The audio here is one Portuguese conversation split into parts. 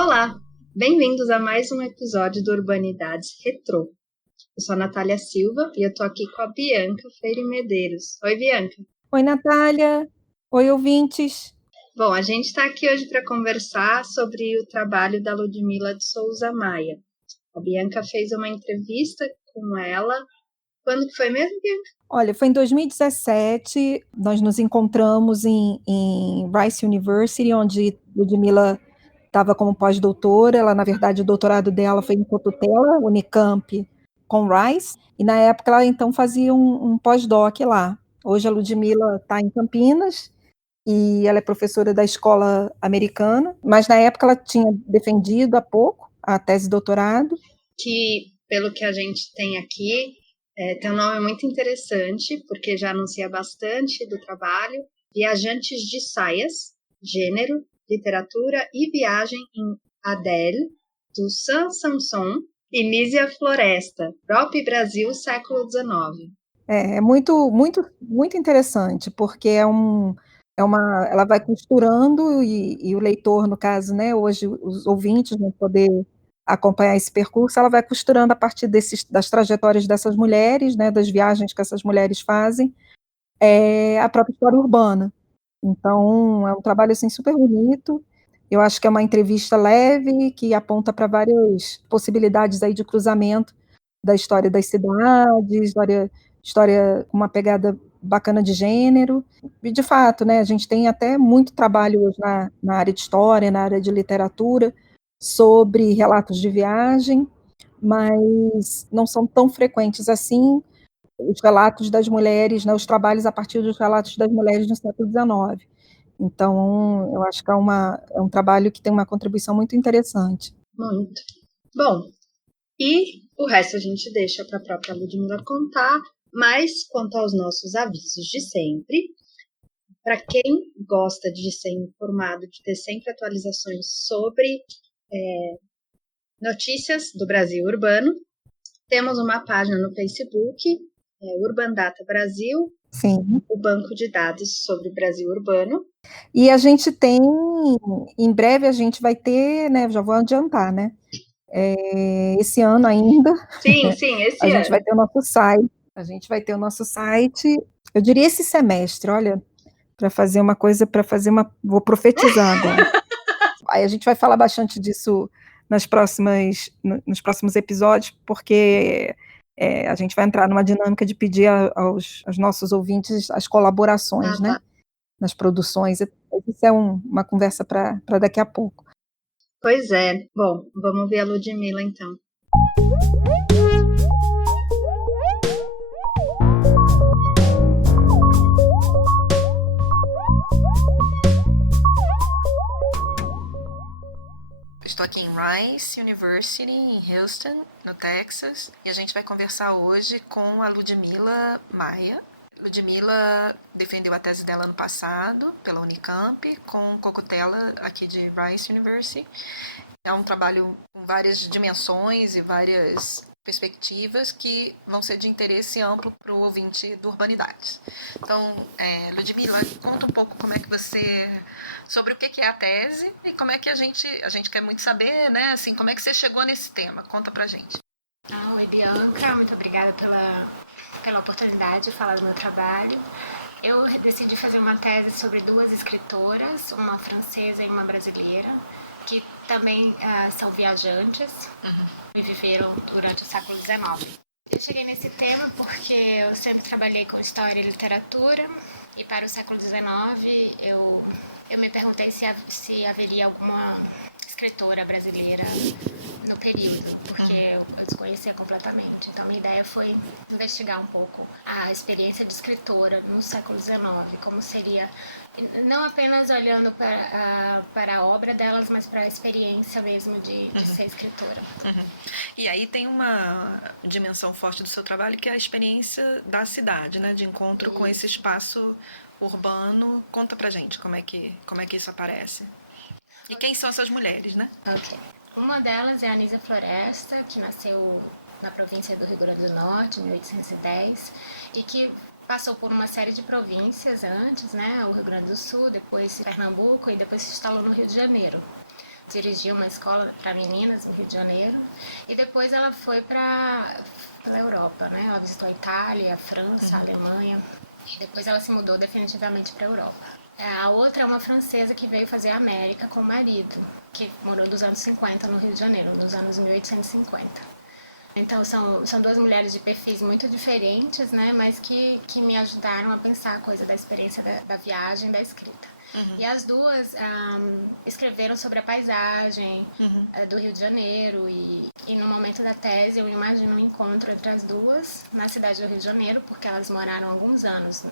Olá, bem-vindos a mais um episódio do Urbanidades Retrô. Eu sou a Natália Silva e eu tô aqui com a Bianca Freire Medeiros. Oi, Bianca. Oi, Natália. Oi, ouvintes. Bom, a gente está aqui hoje para conversar sobre o trabalho da Ludmila de Souza Maia. A Bianca fez uma entrevista com ela. Quando que foi mesmo, Bianca? Olha, foi em 2017, nós nos encontramos em Rice University, onde Ludmila estava como pós-doutora. Ela, na verdade, o doutorado dela foi em Cotutela, Unicamp, com Rice, e na época ela então fazia um pós-doc lá. Hoje a Ludmila está em Campinas, e ela é professora da escola americana, mas na época ela tinha defendido há pouco a tese de doutorado. Que, pelo que a gente tem aqui, tem um nome muito interessante, porque já anuncia bastante do trabalho. Viajantes de Saias, Gênero, Literatura e Viagem em Adele, do San Samson e Nízia Floresta, Prop Brasil, século XIX. É muito, muito, muito interessante, porque ela vai costurando e o leitor, no caso, né, hoje os ouvintes vão poder acompanhar esse percurso. Ela vai costurando a partir das trajetórias dessas mulheres, né, das viagens que essas mulheres fazem, a própria história urbana. Então, é um trabalho assim super bonito. Eu acho que é uma entrevista leve que aponta para várias possibilidades aí de cruzamento da história das cidades, história com uma pegada bacana de gênero. E, de fato, né, a gente tem até muito trabalho hoje na área de história, na área de literatura, sobre relatos de viagem, mas não são tão frequentes assim os relatos das mulheres, né, os trabalhos a partir dos relatos das mulheres no século XIX. Então, eu acho que é um trabalho que tem uma contribuição muito interessante. Muito. Bom, e o resto a gente deixa para a própria Ludmila contar, mas quanto aos nossos avisos de sempre, para quem gosta de ser informado, de ter sempre atualizações sobre notícias do Brasil urbano, temos uma página no Facebook, Urban Data Brasil, Sim. o banco de dados sobre o Brasil urbano. E a gente tem, em breve a gente vai ter, né, já vou adiantar, né, esse ano ainda, Sim, esse a gente ano. vai ter o nosso site, eu diria esse semestre, olha, vou profetizar agora. Aí a gente vai falar bastante disso nos próximos episódios, porque a gente vai entrar numa dinâmica de pedir aos nossos ouvintes as colaborações, né, nas produções. Isso é uma conversa para daqui a pouco. Pois é. Bom, vamos ver a Ludmila então. Estou aqui em Rice University, em Houston, no Texas, e a gente vai conversar hoje com a Ludmila Maia. Ludmila defendeu a tese dela ano passado pela Unicamp, com Cocutela aqui de Rice University. É um trabalho com várias dimensões e várias perspectivas que vão ser de interesse amplo para o ouvinte do Urbanidades. Então, Ludmila, conta um pouco como é que você... sobre o que é a tese e como é que a gente quer muito saber, né, assim, como é que você chegou nesse tema. Conta pra gente. Oi, Bianca, muito obrigada pela oportunidade de falar do meu trabalho. Eu decidi fazer uma tese sobre duas escritoras, uma francesa e uma brasileira, que também são viajantes e viveram durante o século XIX. Eu cheguei nesse tema porque eu sempre trabalhei com história e literatura, e para o século XIX eu me perguntei se haveria alguma escritora brasileira no período, porque eu desconhecia completamente. Então, minha ideia foi investigar um pouco a experiência de escritora no século XIX, como seria, não apenas olhando para a obra delas, mas para a experiência mesmo de ser escritora. E aí tem uma dimensão forte do seu trabalho, que é a experiência da cidade, né, de encontro com esse espaço urbano. Conta pra gente como é que isso aparece. E quem são essas mulheres, né? Ok. Uma delas é a Nízia Floresta, que nasceu na província do Rio Grande do Norte, em 1810, e que passou por uma série de províncias antes, né? O Rio Grande do Sul, depois Pernambuco, e depois se instalou no Rio de Janeiro. dirigiu uma escola para meninas no Rio de Janeiro. E depois ela foi para a Europa, né? Ela visitou a Itália, a França, a Alemanha. E depois ela se mudou definitivamente para a Europa. A outra é uma francesa que veio fazer a América com o marido, que morou dos anos 50 no Rio de Janeiro, nos anos 1850. Então, são duas mulheres de perfis muito diferentes, né? Mas que me ajudaram a pensar a coisa da experiência da viagem, da escrita. E as duas escreveram sobre a paisagem do Rio de Janeiro e no momento da tese eu imagino um encontro entre as duas na cidade do Rio de Janeiro, porque elas moraram alguns anos.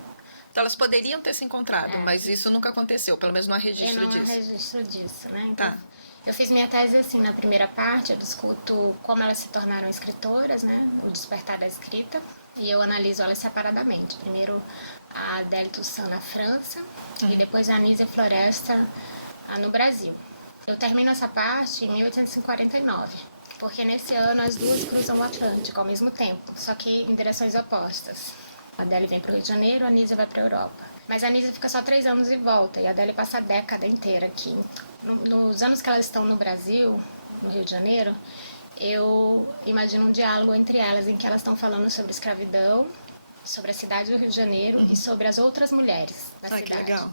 Então elas poderiam ter se encontrado, mas isso nunca aconteceu, pelo menos não há registro disso. Não há registro disso, né? Então, eu fiz minha tese assim, na primeira parte eu discuto como elas se tornaram escritoras, né? O despertar da escrita, e eu analiso elas separadamente. Primeiro a Adèle Toussaint na França e depois a Anísia Floresta no Brasil. Eu termino essa parte em 1849, porque nesse ano as duas cruzam o Atlântico ao mesmo tempo, só que em direções opostas. A Adèle vem para o Rio de Janeiro, a Anísia vai para a Europa. Mas a Anísia fica só 3 anos e volta, e a Adèle passa a década inteira aqui. Nos anos que elas estão no Brasil, no Rio de Janeiro, eu imagino um diálogo entre elas em que elas estão falando sobre escravidão, sobre a cidade do Rio de Janeiro e sobre as outras mulheres da cidade. Que legal.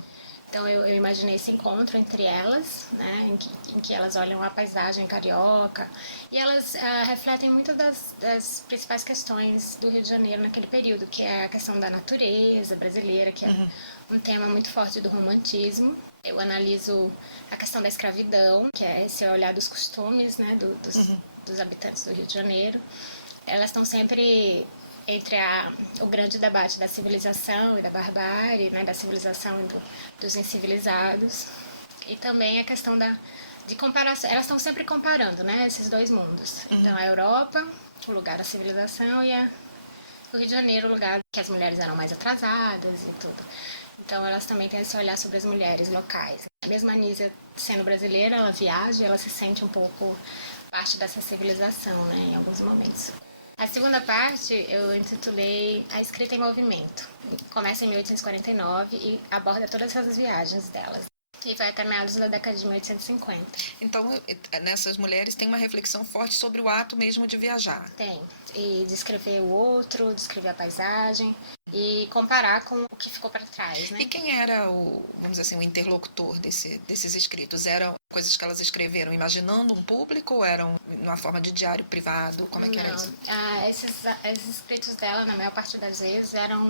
Então eu imaginei esse encontro entre elas, né, em que elas olham a paisagem carioca e elas refletem muito das principais questões do Rio de Janeiro naquele período, que é a questão da natureza brasileira, que é um tema muito forte do romantismo. Eu analiso a questão da escravidão, que é esse olhar dos costumes, né, dos habitantes do Rio de Janeiro. Elas estão sempre entre o grande debate da civilização e da barbárie, né, da civilização e dos incivilizados, e também a questão de comparação. Elas estão sempre comparando, né, esses dois mundos. Então a Europa, o lugar da civilização, e o Rio de Janeiro, o lugar que as mulheres eram mais atrasadas e tudo. Então elas também têm esse olhar sobre as mulheres locais. Mesmo a Anísia sendo brasileira, ela viaja, ela se sente um pouco parte dessa civilização, né, em alguns momentos. A segunda parte eu intitulei A Escrita em Movimento. Começa em 1849 e aborda todas essas viagens delas. E vai até meados da década de 1850. Então, nessas mulheres tem uma reflexão forte sobre o ato mesmo de viajar. Tem. E descrever o outro, descrever a paisagem e comparar com o que ficou para trás, né? E quem era vamos dizer assim, o interlocutor desses escritos? Eram coisas que elas escreveram imaginando um público ou eram numa forma de diário privado? Como é que era isso? Esses escritos dela, na maior parte das vezes, eram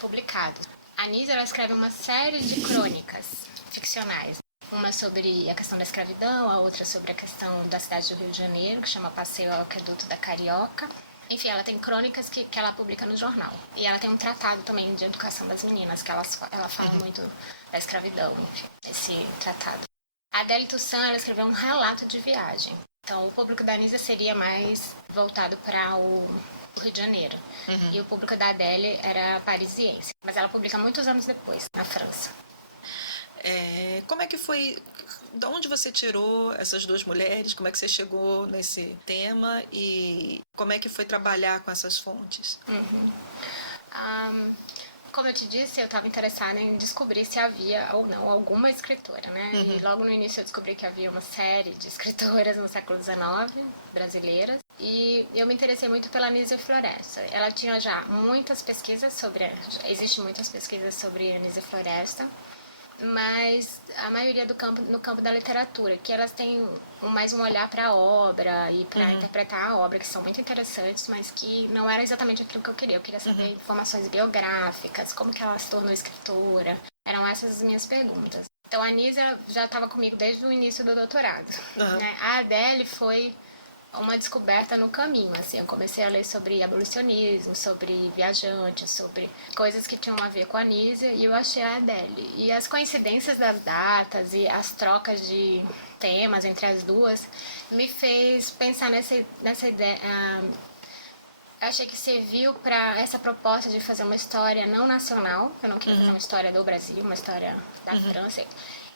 publicados. A Anísia, ela escreve uma série de crônicas ficcionais. Uma sobre a questão da escravidão, a outra sobre a questão da cidade do Rio de Janeiro, que chama Passeio ao Aqueduto da Carioca. Enfim, ela tem crônicas que ela publica no jornal. E ela tem um tratado também de educação das meninas, que ela fala muito da escravidão, enfim, esse tratado. A Adèle Toussaint, ela escreveu um relato de viagem. Então, o público da Anísia seria mais voltado para o Rio de Janeiro. E o público da Adèle era parisiense. Mas ela publica muitos anos depois, na França. Como é que foi, de onde você tirou essas duas mulheres, como é que você chegou nesse tema e como é que foi trabalhar com essas fontes? Como eu te disse, eu estava interessada em descobrir se havia ou não alguma escritora, né? E logo no início eu descobri que havia uma série de escritoras no século XIX, brasileiras, e eu me interessei muito pela Anísia Floresta. Ela tinha já muitas pesquisas existem muitas pesquisas sobre a Anísia Floresta, mas a maioria no campo da literatura, que elas têm mais um olhar para a obra e para interpretar a obra, que são muito interessantes, mas que não era exatamente aquilo que eu queria. Eu queria saber informações biográficas, como que ela se tornou escritora. Eram essas as minhas perguntas. Então a Anísia já estava comigo desde o início do doutorado. Né? A Adèle foi uma descoberta no caminho, assim, eu comecei a ler sobre abolicionismo, sobre viajantes, sobre coisas que tinham a ver com a Anísia, e eu achei a Adèle. E as coincidências das datas e as trocas de temas entre as duas me fez pensar nessa ideia. Eu achei que serviu para essa proposta de fazer uma história não nacional. Eu não queria fazer uma história do Brasil, uma história da França.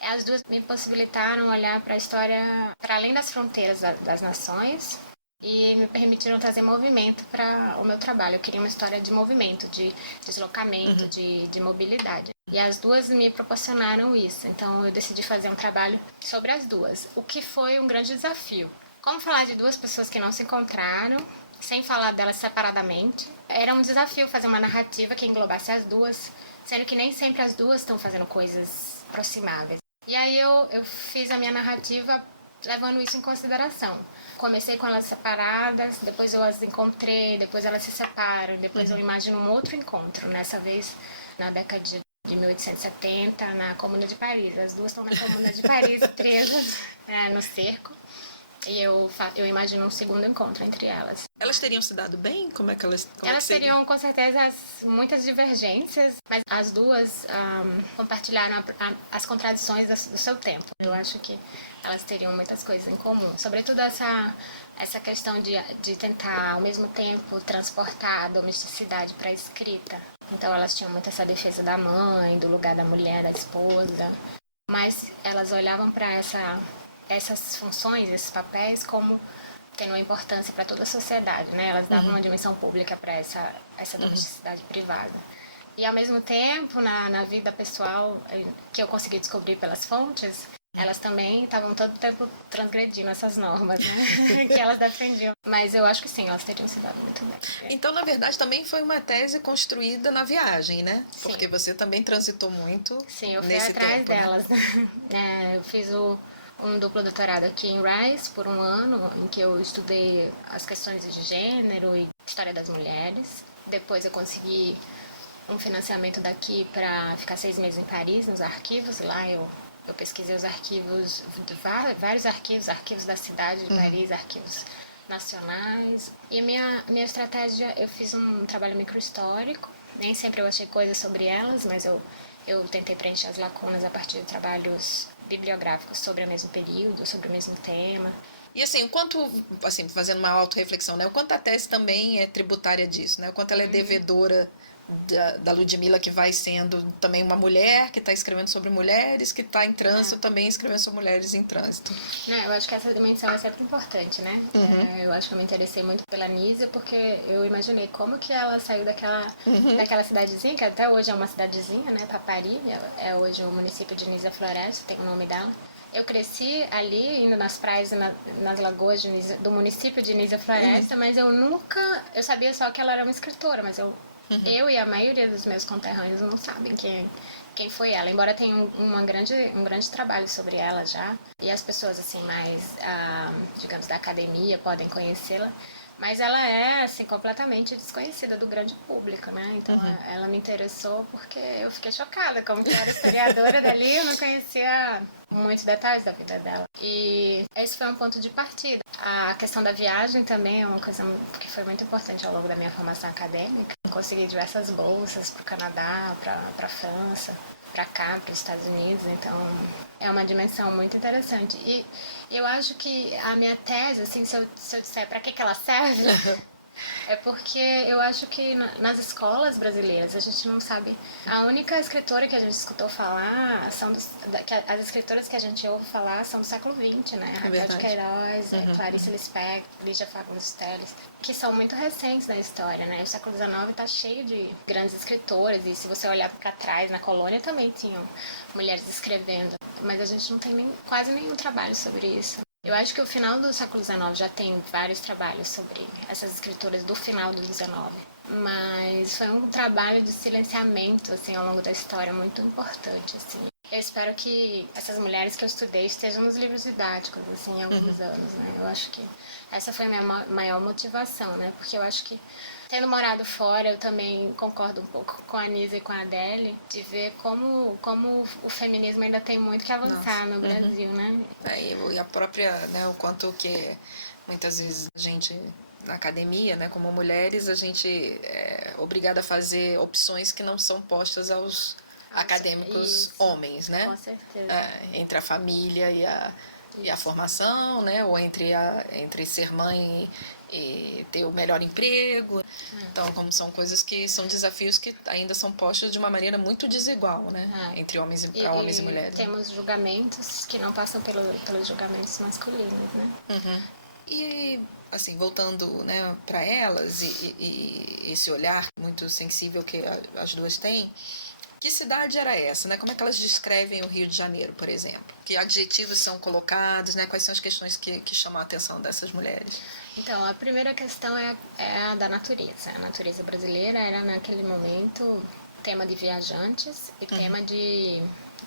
As duas me possibilitaram olhar para a história para além das fronteiras das nações e me permitiram trazer movimento para o meu trabalho. Eu queria uma história de movimento, de deslocamento, de mobilidade. E as duas me proporcionaram isso, então eu decidi fazer um trabalho sobre as duas, o que foi um grande desafio. Como falar de duas pessoas que não se encontraram, sem falar delas separadamente? Era um desafio fazer uma narrativa que englobasse as duas, sendo que nem sempre as duas estão fazendo coisas aproximáveis. E aí eu fiz a minha narrativa levando isso em consideração. Comecei com elas separadas, depois eu as encontrei, depois elas se separam, depois eu imagino um outro encontro, nessa vez na década de 1870, na Comuna de Paris. As duas estão na Comuna de Paris, presas no cerco. E eu imagino um segundo encontro entre elas. Elas teriam se dado bem? Como é que elas teriam, com certeza, muitas divergências, mas as duas compartilharam as contradições do seu tempo. Eu acho que elas teriam muitas coisas em comum. Sobretudo essa questão de tentar, ao mesmo tempo, transportar a domesticidade para a escrita. Então, elas tinham muito essa defesa da mãe, do lugar da mulher, da esposa. Mas elas olhavam para essas funções, esses papéis, como tendo uma importância para toda a sociedade, né? Elas davam uma dimensão pública para essa domesticidade privada. E, ao mesmo tempo, na vida pessoal, que eu consegui descobrir pelas fontes, elas também estavam todo tempo transgredindo essas normas, né? Que elas defendiam. Mas eu acho que sim, elas teriam se dado muito bem. Então, na verdade, também foi uma tese construída na viagem, né? Sim. Porque você também transitou muito. Sim, eu fui nesse atrás tempo, delas. Né? Eu fiz um duplo doutorado aqui em Rice por um ano, em que eu estudei as questões de gênero e história das mulheres. Depois eu consegui um financiamento daqui para ficar 6 meses em Paris, nos arquivos. Lá eu pesquisei os arquivos, vários arquivos da cidade de Paris, arquivos nacionais. E a minha estratégia, eu fiz um trabalho microhistórico. Nem sempre eu achei coisas sobre elas, mas eu tentei preencher as lacunas a partir de trabalhos bibliográficos sobre o mesmo período, sobre o mesmo tema. E assim, o quanto, assim, fazendo uma autorreflexão, né? O quanto a tese também é tributária disso, né? O quanto ela é devedora da Ludmila, que vai sendo também uma mulher que está escrevendo sobre mulheres, que está em trânsito também escrevendo sobre mulheres em trânsito. Eu acho que essa dimensão é sempre importante, né? Eu acho que eu me interessei muito pela Nisa porque eu imaginei como que ela saiu daquela cidadezinha, que até hoje é uma cidadezinha, né? Papari, é hoje o município de Nisa Floresta, tem o nome dela. Eu cresci ali, indo nas praias, nas lagoas do município de Nisa Floresta, mas eu sabia só que ela era uma escritora, mas eu e a maioria dos meus conterrâneos não sabem quem foi ela, embora tenha um grande trabalho sobre ela já, e as pessoas assim mais, digamos, da academia podem conhecê-la, mas ela é assim completamente desconhecida do grande público, né? Então ela me interessou porque eu fiquei chocada, como que eu era historiadora dali, eu não conhecia muitos detalhes da vida dela. E esse foi um ponto de partida. A questão da viagem também é uma coisa que foi muito importante ao longo da minha formação acadêmica. Eu consegui diversas bolsas para o Canadá, para a França, para cá, para os Estados Unidos. Então é uma dimensão muito interessante. E eu acho que a minha tese, assim, se eu disser para que ela serve, é porque eu acho que nas escolas brasileiras a gente não sabe. A única escritora que a gente escutou falar as escritoras que a gente ouve falar são do século XX, né? Raquel de Queiroz, Clarice Lispector, Lígia Fagundes Telles, que são muito recentes na história, né? O século XIX está cheio de grandes escritoras, e se você olhar para trás, na colônia também tinham mulheres escrevendo, mas a gente não tem quase nenhum trabalho sobre isso. Eu acho que o final do século XIX já tem vários trabalhos sobre essas escritoras do final do XIX, mas foi um trabalho de silenciamento assim, ao longo da história muito importante. Assim. Eu espero que essas mulheres que eu estudei estejam nos livros didáticos assim, em alguns anos. Né? Eu acho que essa foi a minha maior motivação, né? Porque eu acho que tendo morado fora, eu também concordo um pouco com a Nisa e com a Adele, de ver como o feminismo ainda tem muito que avançar no Brasil, né? E a própria, né, o quanto que muitas vezes a gente, na academia, né, como mulheres, a gente é obrigada a fazer opções que não são postas aos acadêmicos homens, né? Com certeza. Entre a família e a formação, né? Ou entre ser mãe e ter o melhor emprego. Então, como são coisas que são desafios que ainda são postos de uma maneira muito desigual, né? Entre homens e mulheres. Temos julgamentos que não passam pelos julgamentos masculinos, né? E assim, voltando, né, para elas e esse olhar muito sensível que as duas têm, que cidade era essa, né? Como é que elas descrevem o Rio de Janeiro, por exemplo? Que adjetivos são colocados, né? Quais são as questões que chamam a atenção dessas mulheres? Então, a primeira questão é a da natureza. A natureza brasileira era, naquele momento, tema de viajantes e tema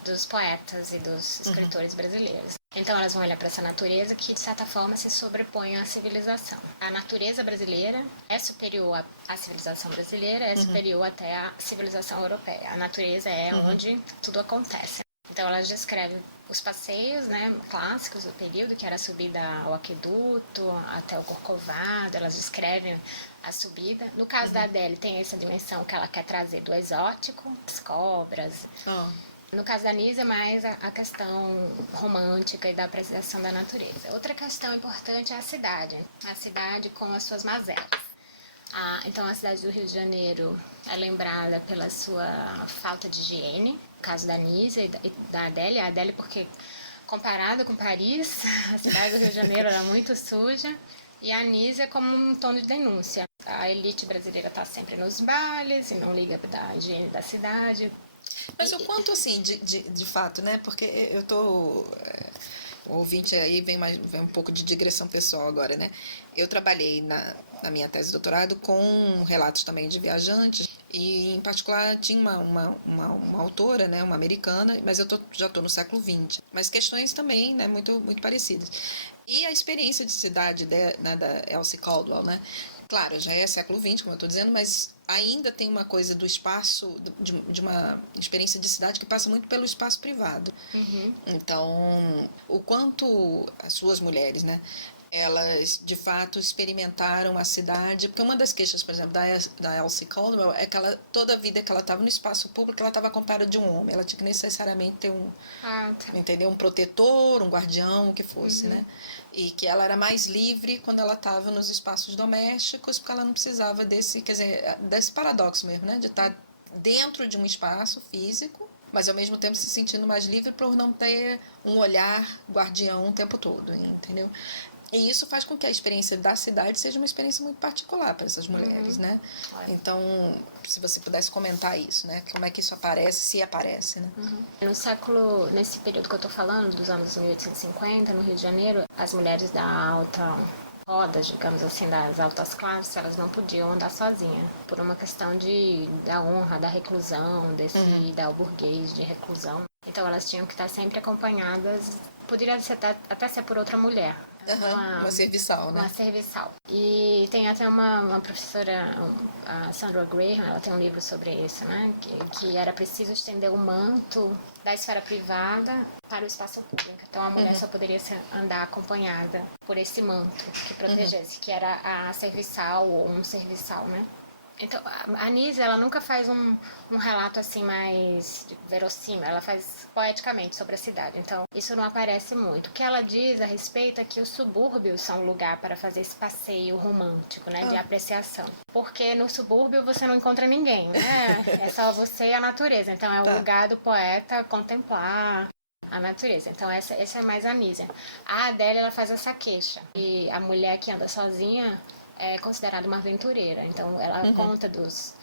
dos poetas e dos escritores brasileiros. Então, elas vão olhar para essa natureza que, de certa forma, se sobrepõe à civilização. A natureza brasileira é superior à civilização brasileira, é superior até à civilização europeia. A natureza é onde tudo acontece. Então, elas descrevem os passeios, né, clássicos do período, que era a subida ao aqueduto, até o Corcovado. Elas descrevem a subida. No caso da Adélie, tem essa dimensão que ela quer trazer do exótico, as cobras. No caso da Anísia, é mais a questão romântica e da apreciação da natureza. Outra questão importante é a cidade com as suas mazelas. Então, a cidade do Rio de Janeiro é lembrada pela sua falta de higiene, no caso da Anísia e da Adélie. A Adélie, porque comparada com Paris, a cidade do Rio de Janeiro era muito suja, e a Anísia como um tom de denúncia. A elite brasileira está sempre nos bailes e não liga da higiene da cidade. Mas o quanto, assim, de fato, né? Porque eu tô... O ouvinte aí vem um pouco de digressão pessoal agora, né? Eu trabalhei na minha tese de doutorado com relatos também de viajantes e, em particular, tinha uma autora, né, uma americana, mas eu já estou no século XX, mas questões também, né, muito, muito parecidas. E a experiência de cidade da Elsie Caldwell, né? Claro, já é século XX, como eu estou dizendo, mas ainda tem uma coisa do espaço, de uma experiência de cidade que passa muito pelo espaço privado. Então, o quanto as suas mulheres, né, elas de fato experimentaram a cidade, porque uma das queixas, por exemplo, da Elsie Caldwell é que toda a vida que ela estava no espaço público, ela estava acompanhada de um homem, ela tinha que necessariamente ter entendeu? Um protetor, um guardião, o que fosse, né? E que ela era mais livre quando ela estava nos espaços domésticos, porque ela não precisava desse paradoxo mesmo, né? De estar dentro de um espaço físico, mas ao mesmo tempo se sentindo mais livre por não ter um olhar guardião o tempo todo, entendeu? E isso faz com que a experiência da cidade seja uma experiência muito particular para essas mulheres, né? Então, se você pudesse comentar isso, né? Como é que isso aparece, se aparece, né? Nesse período que eu estou falando, dos anos 1850, no Rio de Janeiro, as mulheres da alta rodas, digamos assim, das altas classes, elas não podiam andar sozinhas, por uma questão da honra, da reclusão, desse ideal burguês de reclusão. Então elas tinham que estar sempre acompanhadas, poderia até ser por outra mulher. Uma serviçal, né? Uma serviçal. E tem até uma professora, a Sandra Graham, ela tem um livro sobre isso, né? Que era preciso estender o manto da esfera privada para o espaço público. Então a mulher só poderia andar acompanhada por esse manto que protegesse, que era a serviçal ou um serviçal, né? Então, a Anísia, ela nunca faz um relato assim mais verossímil, ela faz poeticamente sobre a cidade. Então, isso não aparece muito. O que ela diz a respeito é que os subúrbios são um lugar para fazer esse passeio romântico, né, de apreciação. Porque no subúrbio você não encontra ninguém, né? É só você e a natureza. Então, é um lugar do poeta contemplar a natureza. Então, essa é mais a Anísia. A Adélia, ela faz essa queixa. E a mulher que anda sozinha é considerada uma aventureira. Então, ela conta dos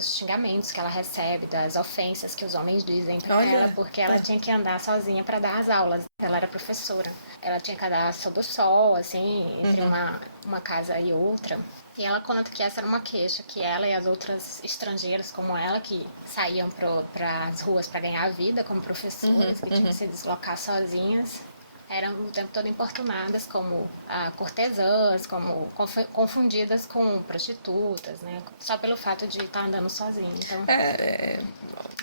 xingamentos que ela recebe, das ofensas que os homens dizem pra ela, porque ela tinha que andar sozinha para dar as aulas. Ela era professora. Ela tinha que andar sob o sol, assim, entre uma casa e outra. E ela conta que essa era uma queixa, que ela e as outras estrangeiras como ela, que saíam para as ruas para ganhar a vida como professoras, que tinham que se deslocar sozinhas, eram o tempo todo importunadas como cortesãs, como confundidas com prostitutas, né? Só pelo fato de estar andando sozinha. Então,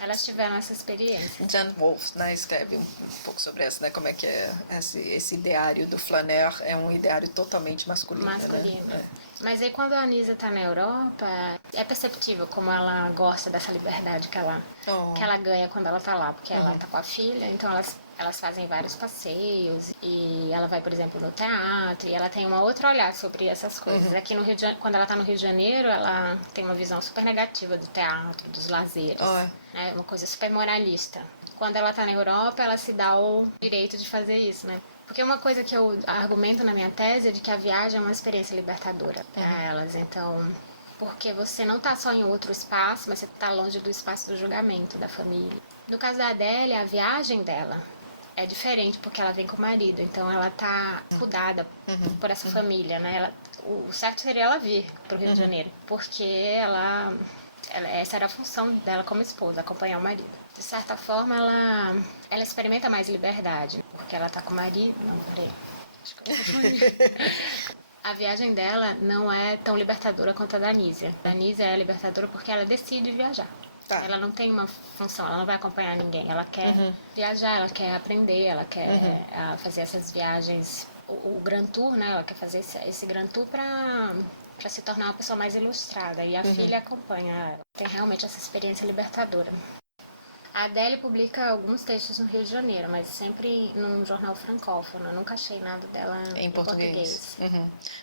elas tiveram essa experiência. Jan Wolfe, né, escreve um pouco sobre essa, né? Como é que é esse ideário do flaneur é um ideário totalmente masculino. Né? Mas aí quando a Anísia está na Europa, é perceptível como ela gosta dessa liberdade que ela ganha quando ela está lá, porque ela está com a filha, então elas fazem vários passeios e ela vai, por exemplo, no teatro e ela tem um outro olhar sobre essas coisas. Aqui no Rio de Janeiro, quando ela está no Rio de Janeiro, ela tem uma visão super negativa do teatro, dos lazeres, uma coisa super moralista. Quando ela está na Europa, ela se dá o direito de fazer isso, né? Porque uma coisa que eu argumento na minha tese é de que a viagem é uma experiência libertadora para elas. Então, porque você não está só em outro espaço, mas você está longe do espaço do julgamento da família. No caso da Adélia, a viagem dela é diferente porque ela vem com o marido, então ela tá cuidada por essa família, né? O certo seria ela vir pro Rio de Janeiro, porque essa era a função dela como esposa, acompanhar o marido. De certa forma, ela experimenta mais liberdade, porque ela tá com o marido. Não, peraí. Acho que eu confundi. A viagem dela não é tão libertadora quanto a da Anísia. A Anísia é libertadora porque ela decide viajar. Tá. Ela não tem uma função, ela não vai acompanhar ninguém. Ela quer viajar, ela quer aprender, ela quer fazer essas viagens, o Grand Tour, né? Ela quer fazer esse Grand Tour para se tornar uma pessoa mais ilustrada. E a filha acompanha ela. Tem realmente essa experiência libertadora. A Adélia publica alguns textos no Rio de Janeiro, mas sempre num jornal francófono. Eu nunca achei nada dela em português.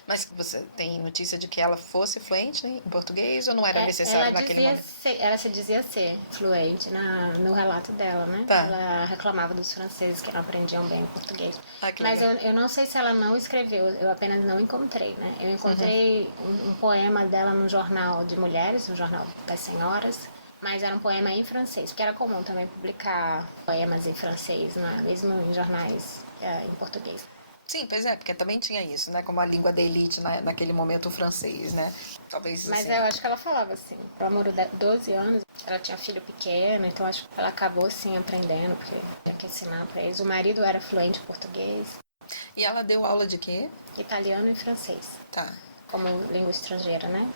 Mas você tem notícia de que ela fosse fluente em português ou não era necessário naquele momento? Ela se dizia ser fluente no relato dela, né? Tá. Ela reclamava dos franceses que não aprendiam bem português. Mas eu não sei se ela não escreveu, eu apenas não encontrei, né? Eu encontrei um poema dela num jornal de mulheres, um jornal das senhoras, mas era um poema em francês, porque era comum também publicar poemas em francês, né? Mesmo em jornais em português. Sim, pois é, porque também tinha isso, né? Como a língua da elite naquele momento, o francês, né? Talvez. Mas assim... eu acho que ela falava assim, ela morou 12 anos, ela tinha filho pequeno, então acho que ela acabou assim aprendendo, porque tinha que ensinar pra eles. O marido era fluente em português. E ela deu aula de quê? Italiano e francês. Tá. Como língua estrangeira, né?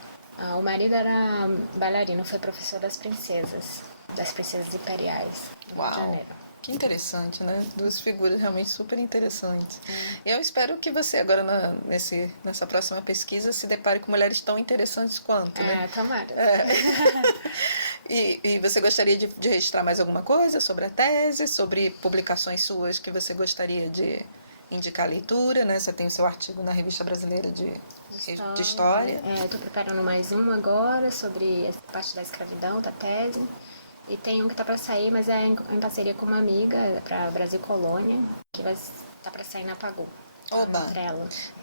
O marido era bailarino, foi professor das princesas imperiais do Rio de Janeiro. Que interessante, né? Duas figuras realmente super interessantes. Eu espero que você agora nessa próxima pesquisa se depare com mulheres tão interessantes quanto, né? Tomara. E você gostaria de registrar mais alguma coisa sobre a tese, sobre publicações suas que você gostaria de indicar a leitura, né? Você tem o seu artigo na Revista Brasileira de História. Estou preparando mais um agora sobre a parte da escravidão, da tese. E tem um que está para sair, mas é em parceria com uma amiga para Brasil Colônia, que vai estar para sair na Pagu. Oba!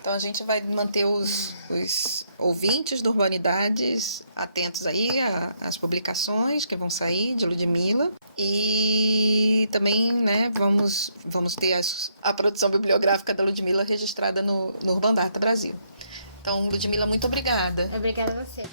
Então a gente vai manter os ouvintes do Urbanidades atentos aí às publicações que vão sair de Ludmila. E também, né, vamos ter a produção bibliográfica da Ludmila registrada no Urban Data Brasil. Então, Ludmila, muito obrigada. Obrigada a você.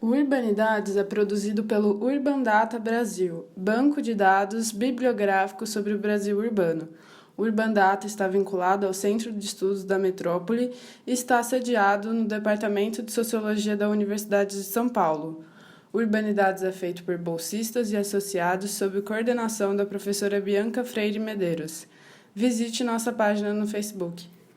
O Urbanidades é produzido pelo Urban Data Brasil, banco de dados bibliográfico sobre o Brasil urbano. O Urban Data está vinculado ao Centro de Estudos da Metrópole e está sediado no Departamento de Sociologia da Universidade de São Paulo. O Urbanidades é feito por bolsistas e associados sob coordenação da professora Bianca Freire Medeiros. Visite nossa página no Facebook.